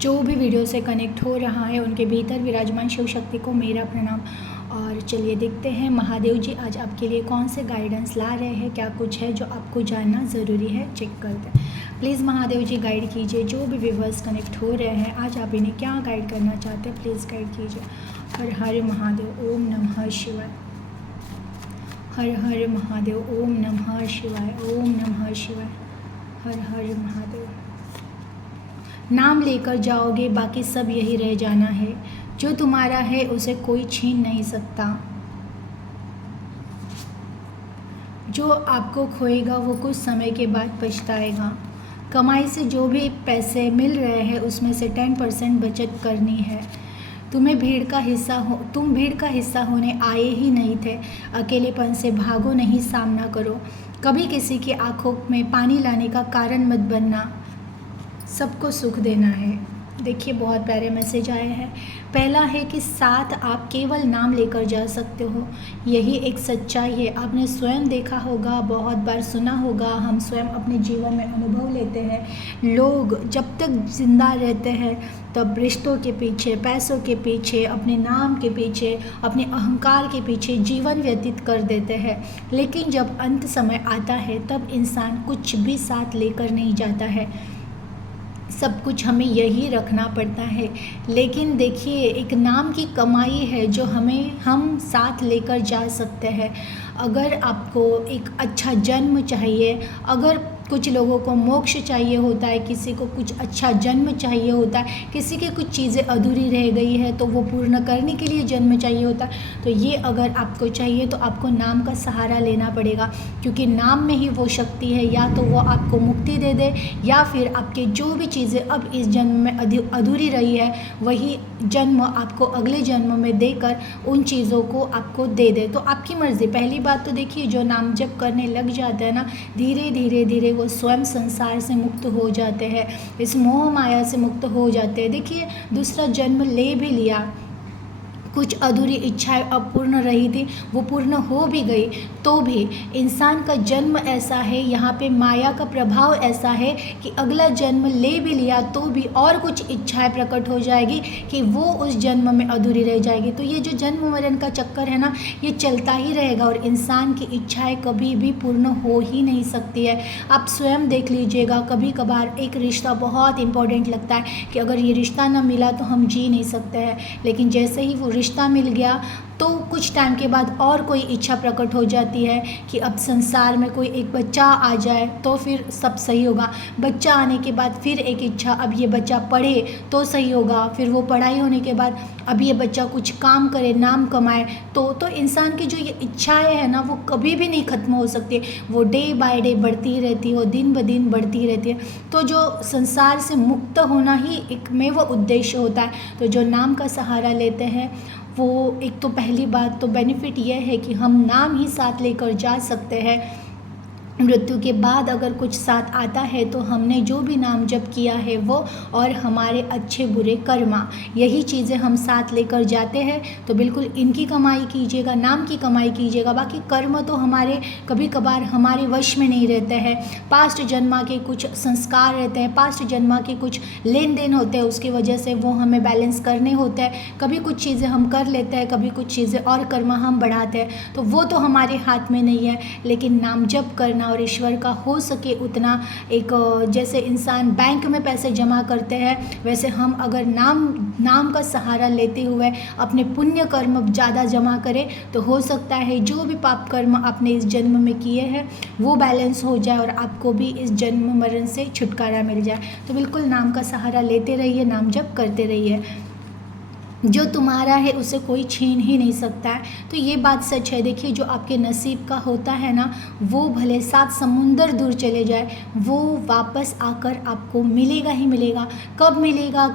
जो भी वीडियो से कनेक्ट हो रहा है उनके भीतर विराजमान शिव शक्ति को मेरा प्रणाम। और चलिए देखते हैं महादेव जी आज आपके लिए कौन से गाइडेंस ला रहे हैं, क्या कुछ है जो आपको जानना ज़रूरी है, चेक करते हैं। प्लीज़ महादेव जी गाइड कीजिए, जो भी व्यूवर्स कनेक्ट हो रहे हैं आज आप इन्हें क्या गाइड करना चाहते हैं, प्लीज़ गाइड कीजिए। हर हर महादेव, ओम नमः शिवाय। हर हर महादेव, ओम नमः शिवाय, ओम नमः शिवाय। हर हर महादेव। नाम लेकर जाओगे, बाकी सब यही रह जाना है। जो तुम्हारा है उसे कोई छीन नहीं सकता। जो आपको खोएगा वो कुछ समय के बाद पछताएगा। कमाई से जो भी पैसे मिल रहे हैं उसमें से 10% बचत करनी है। तुम भीड़ का हिस्सा होने आए ही नहीं थे। अकेलेपन से भागो नहीं, सामना करो। कभी किसी की आंखों में पानी लाने का कारण मत बनना। सबको सुख देना है। देखिए बहुत प्यारे मैसेज आए हैं। पहला है कि साथ आप केवल नाम लेकर जा सकते हो, यही एक सच्चाई है। आपने स्वयं देखा होगा, बहुत बार सुना होगा, हम स्वयं अपने जीवन में अनुभव लेते हैं। लोग जब तक जिंदा रहते हैं तब रिश्तों के पीछे, पैसों के पीछे, अपने नाम के पीछे, अपने अहंकार के पीछे जीवन व्यतीत कर देते हैं। लेकिन जब अंत समय आता है तब इंसान कुछ भी साथ लेकर नहीं जाता है, सब कुछ हमें यही रखना पड़ता है। लेकिन देखिए एक नाम की कमाई है जो हम साथ लेकर जा सकते हैं। अगर आपको एक अच्छा जन्म चाहिए, अगर कुछ लोगों को मोक्ष चाहिए होता है, किसी को कुछ अच्छा जन्म चाहिए होता है, किसी की कुछ चीज़ें अधूरी रह गई है तो वो पूर्ण करने के लिए जन्म चाहिए होता है, तो ये अगर आपको चाहिए तो आपको नाम का सहारा लेना पड़ेगा, क्योंकि नाम में ही वो शक्ति है। या तो वो आपको मुक्ति दे दे या फिर आपके जो भी चीज़ें अब इस जन्म में अधूरी रही है वही जन्म आपको अगले जन्म में देकर उन चीज़ों को आपको दे दे। तो आपकी मर्ज़ी। पहली बात तो देखिए जो नाम जप करने लग जाता है ना, धीरे धीरे धीरे वो स्वयं संसार से मुक्त हो जाते हैं, इस मोह माया से मुक्त हो जाते हैं। देखिए दूसरा जन्म ले भी लिया, कुछ अधूरी इच्छाएं अपूर्ण रही थी वो पूर्ण हो भी गई, तो भी इंसान का जन्म ऐसा है, यहाँ पे माया का प्रभाव ऐसा है कि अगला जन्म ले भी लिया तो भी और कुछ इच्छाएं प्रकट हो जाएगी कि वो उस जन्म में अधूरी रह जाएगी। तो ये जो जन्म मरण का चक्कर है ना, ये चलता ही रहेगा और इंसान की इच्छाएं कभी भी पूर्ण हो ही नहीं सकती है। आप स्वयं देख लीजिएगा, कभी कभार एक रिश्ता बहुत इंपॉर्टेंट लगता है कि अगर ये रिश्ता ना मिला तो हम जी नहीं सकते हैं, लेकिन जैसे ही वो रिश्ता मिल गया तो कुछ टाइम के बाद और कोई इच्छा प्रकट हो जाती है कि अब संसार में कोई एक बच्चा आ जाए तो फिर सब सही होगा। बच्चा आने के बाद फिर एक इच्छा, अब ये बच्चा पढ़े तो सही होगा। फिर वो पढ़ाई होने के बाद अब ये बच्चा कुछ काम करे, नाम कमाए। तो इंसान की जो ये इच्छाएं हैं ना वो कभी भी नहीं ख़त्म हो सकती, वो डे बाय डे बढ़ती रहती है, वो दिन ब दिन बढ़ती रहती है। तो जो संसार से मुक्त होना ही एक में वो उद्देश्य होता है। तो जो नाम का सहारा लेते हैं वो एक तो पहली बात तो बेनिफिट ये है कि हम नाम ही साथ लेकर जा सकते हैं। मृत्यु के बाद अगर कुछ साथ आता है तो हमने जो भी नाम जप किया है वो और हमारे अच्छे बुरे कर्मा, यही चीज़ें हम साथ लेकर जाते हैं। तो बिल्कुल इनकी कमाई कीजिएगा, नाम की कमाई कीजिएगा। बाकी कर्म तो हमारे कभी कभार हमारे वश में नहीं रहते हैं। पास्ट जन्मा के कुछ संस्कार रहते हैं, पास्ट जन्मा के कुछ लेन देन होते हैं, उसकी वजह से वो हमें बैलेंस करने होते हैं। कभी कुछ चीज़ें हम कर लेते हैं, कभी कुछ चीज़ें और कर्म हम बढ़ाते हैं, तो वो तो हमारे हाथ में नहीं है। लेकिन नाम जप करना और ईश्वर का हो सके उतना, एक जैसे इंसान बैंक में पैसे जमा करते हैं वैसे हम अगर नाम का सहारा लेते हुए अपने पुण्य कर्म ज़्यादा जमा करें तो हो सकता है जो भी पाप कर्म आपने इस जन्म में किए हैं वो बैलेंस हो जाए और आपको भी इस जन्म मरण से छुटकारा मिल जाए। तो बिल्कुल नाम का सहारा लेते रहिए, नाम जप करते रहिए। जो तुम्हारा है उसे कोई छीन ही नहीं सकता है। तो ये बात सच है। देखिए जो आपके नसीब का होता है ना, वो भले 7 समुंदर दूर चले जाए, वो वापस आकर आपको मिलेगा ही मिलेगा। कब मिलेगा,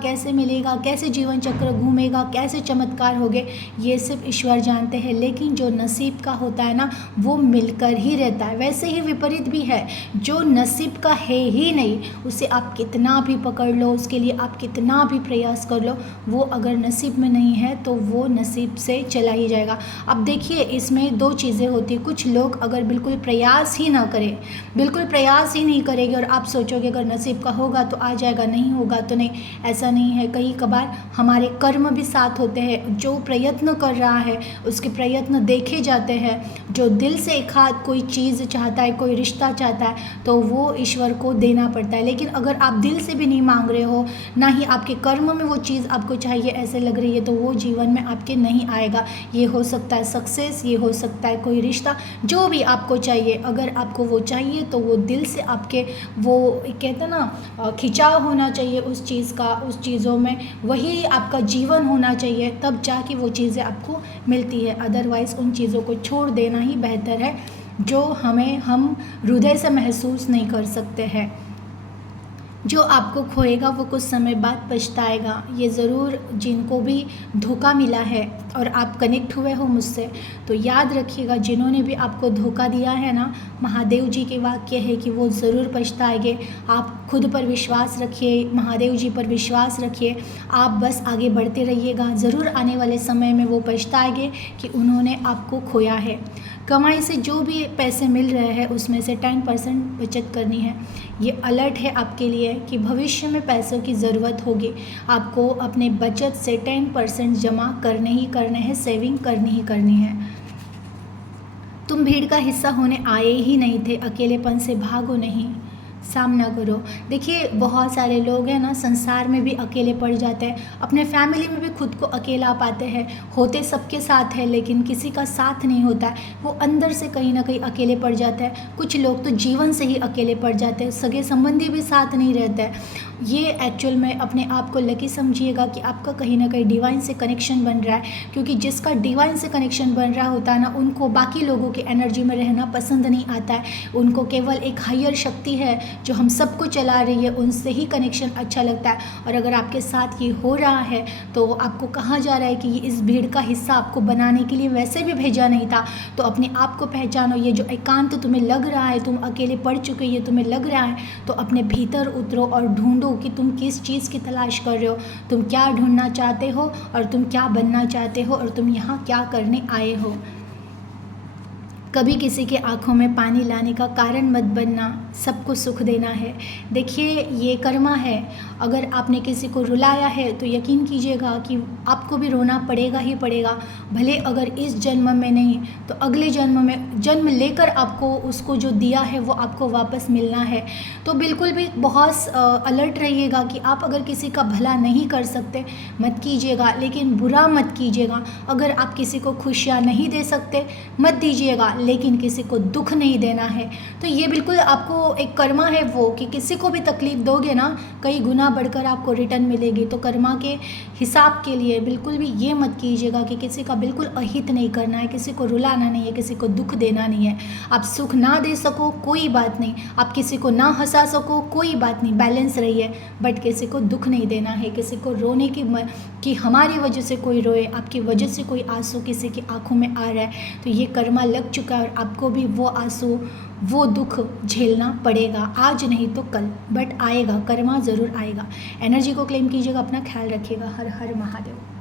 कैसे जीवन चक्र घूमेगा, कैसे चमत्कार होंगे, ये सिर्फ ईश्वर जानते हैं। लेकिन जो नसीब का होता है ना वो मिलकर ही रहता है। वैसे ही विपरीत भी है, जो नसीब का है ही नहीं उसे आप कितना भी पकड़ लो, उसके लिए आप कितना भी प्रयास कर लो, वो अगर नसीब नसीब में नहीं है तो वो नसीब से चला ही जाएगा। अब देखिए, इसमें दो चीज़ें होती हैं। कुछ लोग अगर बिल्कुल प्रयास ही ना करें, बिल्कुल प्रयास ही नहीं करेंगे और आप सोचोगे अगर नसीब का होगा तो आ जाएगा, नहीं होगा तो नहीं, ऐसा नहीं है। कई कभार हमारे कर्म भी साथ होते हैं। जो प्रयत्न कर रहा है उसके प्रयत्न देखे जाते हैं। जो दिल से एक हाथ कोई चीज़ चाहता है, कोई रिश्ता चाहता है, तो वो ईश्वर को देना पड़ता है। लेकिन अगर आप दिल से भी नहीं मांग रहे हो, ना ही आपके कर्म में वो चीज़ आपको चाहिए ऐसे लग रही है, तो वो जीवन में आपके नहीं आएगा। ये हो सकता है सक्सेस, ये हो सकता है कोई रिश्ता, जो भी आपको चाहिए। अगर आपको वो चाहिए तो वो दिल से आपके वो कहते हैं ना खिंचाव होना चाहिए उस चीज़ का, उस चीज़ों में वही आपका जीवन होना चाहिए, तब जाके वो चीज़ें आपको मिलती है। अदरवाइज़ उन चीज़ों को छोड़ देना ही बेहतर है जो हम हृदय से महसूस नहीं कर सकते हैं। जो आपको खोएगा वो कुछ समय बाद पछताएगा। ये ज़रूर जिनको भी धोखा मिला है और आप कनेक्ट हुए हो मुझसे, तो याद रखिएगा, जिन्होंने भी आपको धोखा दिया है ना, महादेव जी के वाक्य है कि वो ज़रूर पछताएंगे। आप खुद पर विश्वास रखिए, महादेव जी पर विश्वास रखिए, आप बस आगे बढ़ते रहिएगा। ज़रूर आने वाले समय में वो पछताएंगे कि उन्होंने आपको खोया है। कमाई से जो भी पैसे मिल रहे हैं उसमें से 10% बचत करनी है। ये अलर्ट है आपके लिए कि भविष्य में पैसों की ज़रूरत होगी। आपको अपने बचत से 10% जमा करने ही करने हैं, सेविंग करनी ही करनी है। तुम भीड़ का हिस्सा होने आए ही नहीं थे, अकेलेपन से भागो नहीं, सामना करो। देखिए, बहुत सारे लोग हैं ना, संसार में भी अकेले पड़ जाते हैं, अपने फैमिली में भी खुद को अकेला पाते हैं। होते सबके साथ है लेकिन किसी का साथ नहीं होता है, वो अंदर से कहीं ना कहीं अकेले पड़ जाते हैं। कुछ लोग तो जीवन से ही अकेले पड़ जाते हैं, सगे संबंधी भी साथ नहीं रहते हैं। ये एक्चुअल में अपने आप को लकी समझिएगा कि आपका कहीं ना कहीं डिवाइन से कनेक्शन बन रहा है, क्योंकि जिसका डिवाइन से कनेक्शन बन रहा होता है ना, उनको बाकी लोगों की एनर्जी में रहना पसंद नहीं आता है। उनको केवल एक हायर शक्ति है जो हम सबको चला रही है, उनसे ही कनेक्शन अच्छा लगता है। और अगर आपके साथ ये हो रहा है तो आपको कहा जा रहा है कि ये इस भीड़ का हिस्सा आपको बनाने के लिए वैसे भी भेजा नहीं था। तो अपने आप को पहचानो। ये जो एकांत तुम्हें लग रहा है, तुम अकेले पड़ चुके, ये तुम्हें लग रहा है, तो अपने भीतर उतरो और ढूंढो कि तुम किस चीज़ की तलाश कर रहे हो, तुम क्या ढूंढना चाहते हो और तुम क्या बनना चाहते हो और तुम यहाँ क्या करने आए हो। कभी किसी के आंखों में पानी लाने का कारण मत बनना, सबको सुख देना है। देखिए, ये कर्मा है। अगर आपने किसी को रुलाया है तो यकीन कीजिएगा कि आपको भी रोना पड़ेगा ही पड़ेगा। भले अगर इस जन्म में नहीं तो अगले जन्म में जन्म लेकर आपको उसको जो दिया है वो आपको वापस मिलना है। तो बिल्कुल भी बहुत अलर्ट रहिएगा कि आप अगर किसी का भला नहीं कर सकते मत कीजिएगा, लेकिन बुरा मत कीजिएगा। अगर आप किसी को खुशियाँ नहीं दे सकते मत दीजिएगा, लेकिन किसी को दुख नहीं देना है। तो ये बिल्कुल आपको एक कर्मा है वो, कि किसी को भी तकलीफ दोगे ना, कई गुना बढ़कर आपको रिटर्न मिलेगी। तो कर्मा के हिसाब के लिए बिल्कुल भी ये मत कीजिएगा कि किसी का बिल्कुल अहित नहीं करना है, किसी को रुलाना नहीं है, किसी को दुख देना नहीं है। आप सुख ना दे सको कोई बात नहीं, आप किसी को ना हंसा सको कोई बात नहीं, बैलेंस रहिए, बट किसी को दुख नहीं देना है। किसी को रोने कि हमारी वजह से कोई रोए, आपकी वजह से कोई आंसू किसी की आंखों में आ रहा है, तो ये कर्मा लग चुका है और आपको भी वो आंसू वो दुख झेलना पड़ेगा। आज नहीं तो कल, बट आएगा, कर्मा ज़रूर आएगा। एनर्जी को क्लेम कीजिएगा, अपना ख्याल रखिएगा। हर हर महादेव।